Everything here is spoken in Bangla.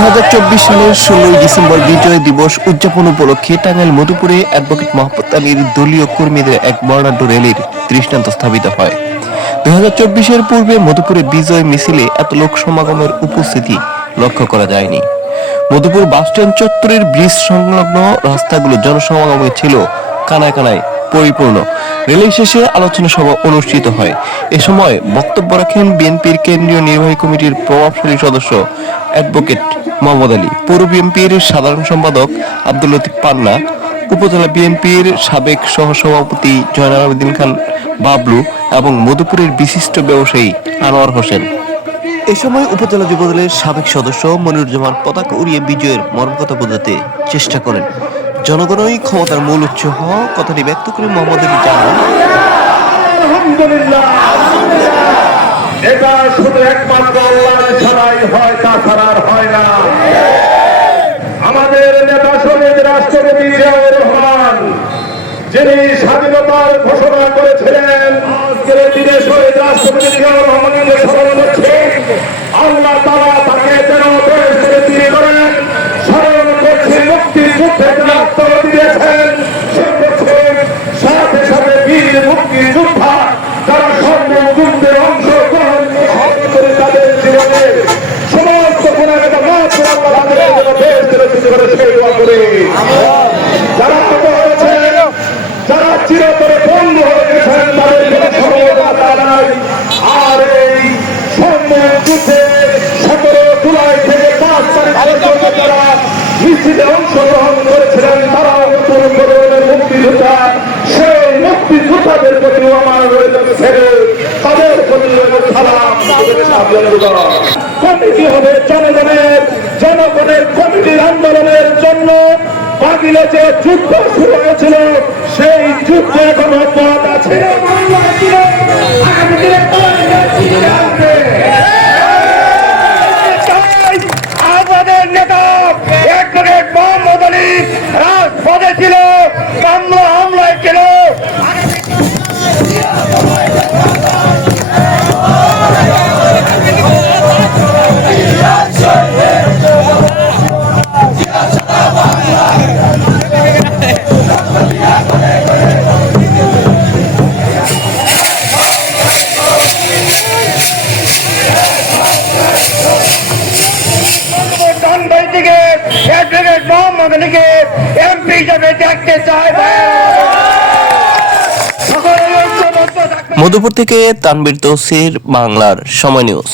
2024 সালের 16 ডিসেম্বর বিজয় দিবস উদযাপন উপলক্ষে টাঙ্গাইল মধুপুরে অ্যাডভোকেট মোহাম্মদ আলীর দলীয় কর্মীদের এক বর্ণাঢ্য র্যালির দৃষ্টান্ত স্থাপিত হয়। 2024-এর পূর্বে মধুপুরে বিজয় মিছিলে এত লোক সমাগমের উপস্থিতি লক্ষ্য করা যায়নি। মধুপুর বাসস্ট্যান্ড চত্বরের ব্রিজ সংলগ্ন রাস্তাগুলো জনসমাগমে ছিল কানায় কানায় পরিপূর্ণ। র্যালি শেষে আলোচনা সভা অনুষ্ঠিত হয়। এ সময় বক্তব্য রাখেন বিএনপির কেন্দ্রীয় নির্বাহী কমিটির প্রভাবশালী সদস্য অ্যাডভোকেট মোহাম্মদ আলী, পৌর বিএনপির সাধারণ সম্পাদক আব্দুল লতিফ পান্না, উপজেলা বিএনপির সাবেক সহসভাপতি জয়নাল আবেদিন খান বাবলু এবং মধুপুরের বিশিষ্ট ব্যবসায়ী আনোয়ার হোসেন। এ সময় উপজেলা যুবদলের সাবেক সদস্য মনিরুজ্জামান পতাকা উড়িয়ে বিজয়ের মর্মকথা বোঝাতে চেষ্টা করেন। জনগণই ক্ষমতার মূল উৎস হওয়া কথাটি ব্যক্ত করে মোহাম্মদ আলী জানান, আলহামদুলিল্লাহ, এটা শুধু একমাত্র আল্লাহর ছাড়াই হয়, তাছাড়া হয় না। আমাদের নেতা শহীদ রাষ্ট্রপতি জিয়াউর রহমান, যিনি স্বাধীনতার ঘোষণা করেছিলেন, আজকের দিনে শহীদ রাষ্ট্রপতি জিয়াউর রহমানকে স্মরণ করছে। আল্লাহ তাআলা তাকে যেন দেশ থেকে তৈরি করেন, স্মরণ করছে মুক্তিযুদ্ধে যারা আত্মবলি দিয়েছেন, সাথে সাথে বীর মুক্তিযোদ্ধা যারা সর্বযুদ্ধে অংশগ্রহণ করে তাদের জীবনে সমস্ত গুণাগত মাত্র আল্লাহ তাদের জন্য দেশ থেকে তৈরি করে সেই দোয়া করে যারা আহত হয়েছে, যারা চিরতরে বন্ধু হয়ে গেছেন, তাদের জন্য সমবেদনা জানাই। আর এই যুদ্ধে 17 জুলাই থেকে 5 তারিখ পর্যন্ত যারা মিছিলে অংশগ্রহণ করেছিলেন, তারা নতুন প্রজন্মের মুক্তিযোদ্ধা। সেই মুক্তিযোদ্ধাদের প্রতি আমার ছেড়ে তাদের প্রতি সালাম। কমিটি হবে জনগণের কমিটির আন্দোলনের জন্য বাগিলে যে যুদ্ধ শুরু হয়েছিল, সেই যুদ্ধ এখন অব্যাহত আছে। আমাদের নেতা অ্যাডভোকেট মোহাম্মদ আলী রাজপথে ছিল, মামলা হামলায় ছিল। মোহাম্মদ আলীকে এমপি হিসেবে দেখতে চাই। মধুপুর থেকে তানবীর তৌসির, বাংলার সময় নিউজ।